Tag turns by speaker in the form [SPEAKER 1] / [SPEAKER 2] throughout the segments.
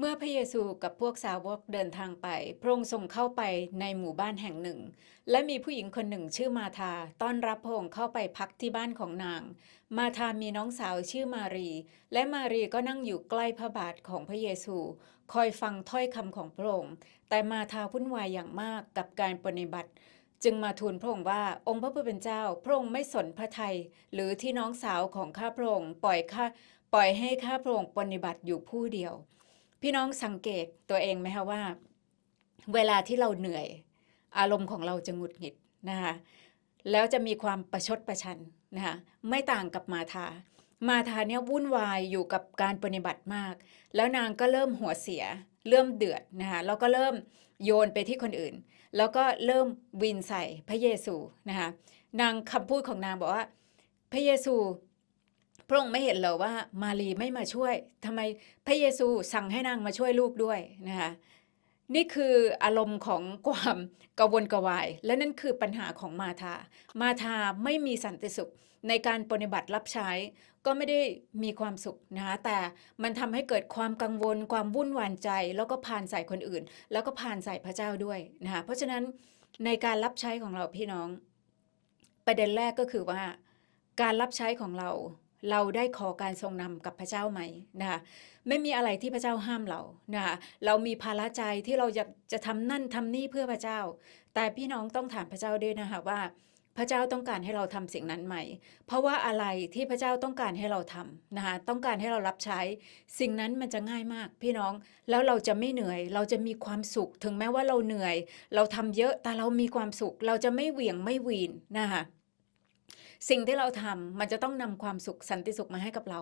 [SPEAKER 1] เมื่อพระเยซูกับพวกสาวกเดินทางไป พระองค์ทรงเข้าไปในหมู่บ้านแห่งหนึ่ง และมีผู้หญิงคนหนึ่งชื่อมาธาต้อนรับพระองค์เข้าไปพักที่บ้านของนาง มาธามีน้องสาวชื่อมารี และมารีก็นั่งอยู่ใกล้พระบาทของพระเยซู คอยฟังถ้อยคำของพระองค์ แต่มาธาวุ่นวายอย่างมากกับการปฏิบัติ จึงมาทูลพระองค์ว่าองค์พระผู้เป็นเจ้า พระองค์ไม่สนพระทัยหรือที่น้องสาวของข้าพระองค์ปล่อยข้าปล่อยให้ข้าพระองค์ปฏิบัติอยู่ผู้เดียว พี่น้องสังเกตตัวเองไหมคะว่า เวลาที่เราเหนื่อย อารมณ์ของเราจะหงุดหงิดนะคะแล้วจะมีความประชดประชันนะคะไม่ต่างกับมาธามาธาเนี่ยวุ่นวายอยู่กับการปฏิบัติมาก แล้วนางก็เริ่มหัวเสีย เริ่มเดือดนะคะแล้วก็เริ่มโยนไปที่คนอื่น แล้วก็เริ่มวินใส่พระเยซูนะคะนางคำพูดของนางบอกว่า พระเยซู พระองค์ไม่เห็นเหรอว่ามารีไม่มาช่วยทำไมพระเยซูสั่งให้นางมาช่วยลูกด้วยนะคะนี่คืออารมณ์ของความกวนกวาย และนั่นคือปัญหาของมาธา มาธาไม่มีสันติสุขในการปฏิบัติรับใช้ ก็ไม่ได้มีความสุขนะคะแต่มันทำให้เกิดความกังวล ความวุ่นวายใจ แล้วก็ผ่านใส่คนอื่น แล้วก็ผ่านใส่พระเจ้าด้วยนะคะเพราะฉะนั้นในการรับใช้ของเราพี่น้อง ประเด็นแรกก็คือว่า การรับใช้ของเรา เราได้ขอการทรงนำกับพระเจ้าไหมนะคะไม่มีอะไรที่พระเจ้าห้ามเรานะคะเรามีภาระใจที่เราจะจะทำนั่นทำนี่เพื่อพระเจ้า แต่พี่น้องต้องถามพระเจ้าด้วยนะคะว่า พระเจ้าต้องการให้เราทำสิ่งนั้นไหม เพราะว่าอะไรที่พระเจ้าต้องการให้เราทำนะคะต้องการให้เรารับใช้ สิ่งนั้นมันจะง่ายมาก พี่น้องแล้วเราจะไม่เหนื่อย เราจะมีความสุข ถึงแม้ว่าเราเหนื่อย เราทำเยอะแต่เรามีความสุข เราจะไม่เหวี่ยงไม่วีนนะคะ สิ่งที่เราทำมันจะต้องนำความสุขสันติสุขมาให้กับเรา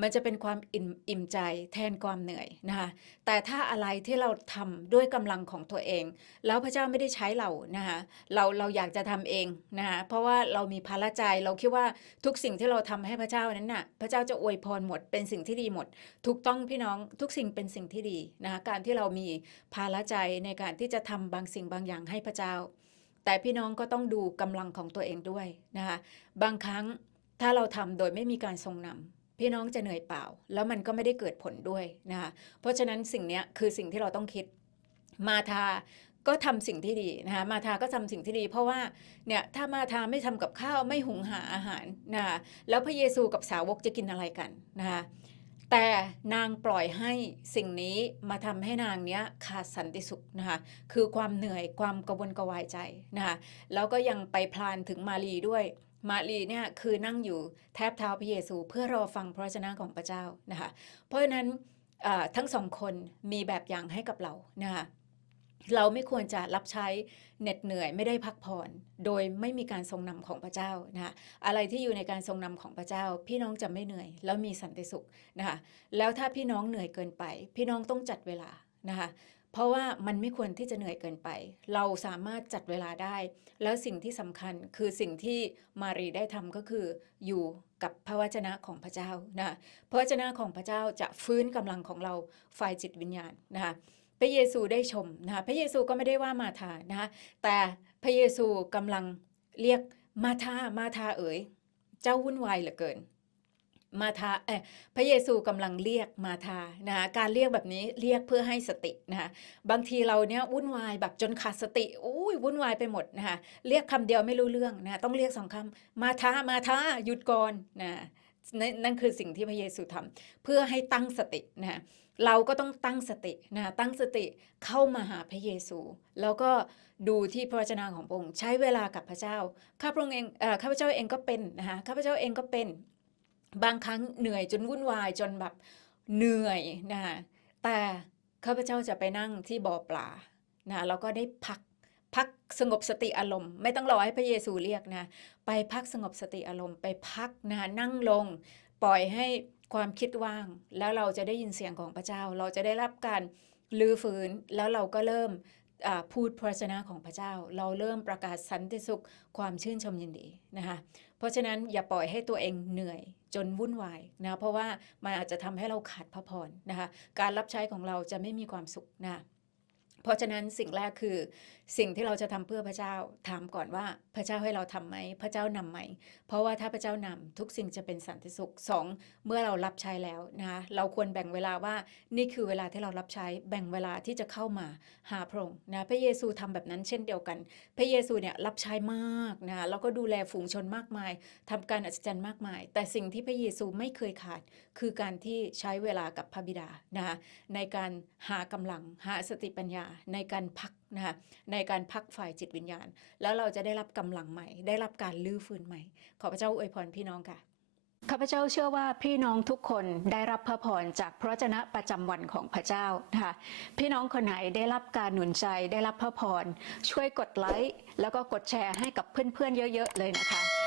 [SPEAKER 1] มันจะเป็นความอิ่มอิ่มใจแทนความเหนื่อยนะคะแต่ถ้าอะไรที่เราทำด้วยกำลังของตัวเอง แล้วพระเจ้าไม่ได้ใช้เรานะคะเราเราอยากจะทำเองนะคะเพราะว่าเรามีภาระใจเราคิดว่าทุกสิ่งที่เราทำให้พระเจ้านั้นน่ะพระเจ้าจะอวยพรหมดเป็นสิ่งที่ดีหมด ถูกต้องพี่น้องทุกสิ่งเป็นสิ่งที่ดีนะคะการที่เรามีภาระใจในการที่จะทำบางสิ่งบางอย่างให้พระเจ้า แต่พี่น้องก็ต้องดูกำลังของตัวเองด้วยนะคะบางครั้งถ้าเราทำโดยไม่มีการทรงนำพี่น้องจะเหนื่อยเปล่า แล้วมันก็ไม่ได้เกิดผลด้วยนะคะเพราะฉะนั้นสิ่งนี้คือสิ่งที่เราต้องคิดมาทาก็ทำสิ่งที่ดีนะคะมาทาก็ทำสิ่งที่ดี เพราะว่าเนี่ยถ้ามาทาไม่ทำกับข้าวไม่หุงหาอาหารนะคะแล้วพระเยซูกับสาวกจะกินอะไรกันนะคะ แต่นางปล่อยให้สิ่งนี้มาทำให้นางเนี้ยขาดสันติสุขนะคะคือความเหนื่อยความกระวนกระวายใจนะคะแล้วก็ยังไปพลานถึงมารีด้วยมารีเนี่ยคือนั่งอยู่แทบเท้าพระเยซู เพื่อรอฟังพระวจนะของพระเจ้านะคะเพราะฉะนั้นทั้งสองคนมีแบบอย่างให้กับเรานะคะ เราไม่ควรจะรับใช้เหน็ดเหนื่อยไม่ได้พักผ่อน โดยไม่มีการทรงนำของพระเจ้านะคะอะไรที่อยู่ในการทรงนำของพระเจ้า พี่น้องจะไม่เหนื่อย แล้วมีสันติสุขนะคะแล้วถ้าพี่น้องเหนื่อยเกินไป พี่น้องต้องจัดเวลานะคะเพราะว่ามันไม่ควรที่จะเหนื่อยเกินไป เราสามารถจัดเวลาได้ แล้วสิ่งที่สำคัญคือสิ่งที่มารีได้ทำก็คืออยู่กับพระวจนะของพระเจ้านะพระวจนะของพระเจ้าจะฟื้นกำลังของเราฝ่ายจิตวิญญาณนะคะ พระเยซูได้ชมนะคะพระเยซูก็ไม่ได้ว่ามาธานะคะแต่พระเยซูกำลังเรียกมาธามาธาเอ๋ย เจ้าวุ่นวายเหลือเกิน มาธาเอยพระเยซูกำลังเรียกมาธานะคะการเรียกแบบนี้เรียกเพื่อให้สตินะคะบางทีเราเนี่ยวุ่นวายแบบจนขาดสติอุ้ยวุ่นวายไปหมดนะคะเรียกคำเดียวไม่รู้เรื่องนะต้องเรียกสองคำมาธามาธาหยุดก่อนนะนั่ นนั่นคือสิ่งที่พระเยซูทำเพื่อให้ตั้งสตินะเราก็ต้องตั้งสตินะตั้งสติเข้ามาหาพระเยซู แล้วก็ดูที่พระวจนะของพระองค์ใช้เวลากับพระเจ้าข้าพระองค์เองเอ่อข้าพเจ้าเองก็เป็นนะคะข้าพเจ้าเองก็เป็นบางครั้งเหนื่อยจนวุ่นวายจนแบบเหนื่อยนะคะแต่ข้าพเจ้าจะไปนั่งที่บ่อปลานะแล้วก็ได้พัก พักสงบสติอารมณ์ ไม่ต้องรอให้พระเยซูเรียกนะ ไปพักสงบสติอารมณ์ ไปพักนะนั่งลง ปล่อยให้ความคิดว่าง แล้วเราจะได้ยินเสียงของพระเจ้า เราจะได้รับการลื้อฟื้นแล้วเราก็เริ่มพูดพระวจนะของพระเจ้า เราเริ่มประกาศสันติสุขความชื่นชมยินดีนะคะเพราะฉะนั้นอย่าปล่อยให้ตัวเองเหนื่อยจนวุ่นวายนะเพราะว่ามันอาจจะทำให้เราขาดพระพรนะคะการรับใช้ของเราจะไม่มีความสุขนะ เพราะฉะนั้นสิ่งแรกคือสิ่งที่เราจะทำเพื่อพระเจ้าถามก่อนว่าพระเจ้าให้เราทำไหมพระเจ้านำไหม เพราะว่าถ้าพระเจ้านำทุกสิ่งจะเป็นสันติสุขสองเมื่อเรารับใช้แล้วนะคะเราควรแบ่งเวลาว่านี่คือเวลาที่เรารับใช้แบ่งเวลาที่จะเข้ามาหาพระองค์นะพระเยซูทำแบบนั้นเช่นเดียวกัน พระเยซูเนี่ยรับใช้มากนะแล้วก็ดูแลฝูงชนมากมายทำการอัศจรรย์มากมาย แต่สิ่งที่พระเยซูไม่เคยขาด คือการที่ใช้เวลากับพระบิดานะคะในการหากำลังหาสติปัญญาในการพักนะคะในการพักฝ่ายจิตวิญญาณ แล้วเราจะได้รับกำลังใหม่ ได้รับการลื้อฟื้นใหม่ ขอพระเจ้าอวยพรพี่น้องค่ะข้าพเจ้าเชื่อว่าพี่น้องทุกคนได้รับพระพรจากพระวจนะประจำวันของพระเจ้านะคะพี่น้องคนไหนได้รับการหนุนใจได้รับพระพรช่วยกดไลค์แล้วก็กดแชร์ให้กับเพื่อนๆเยอะ ๆ เลยนะคะ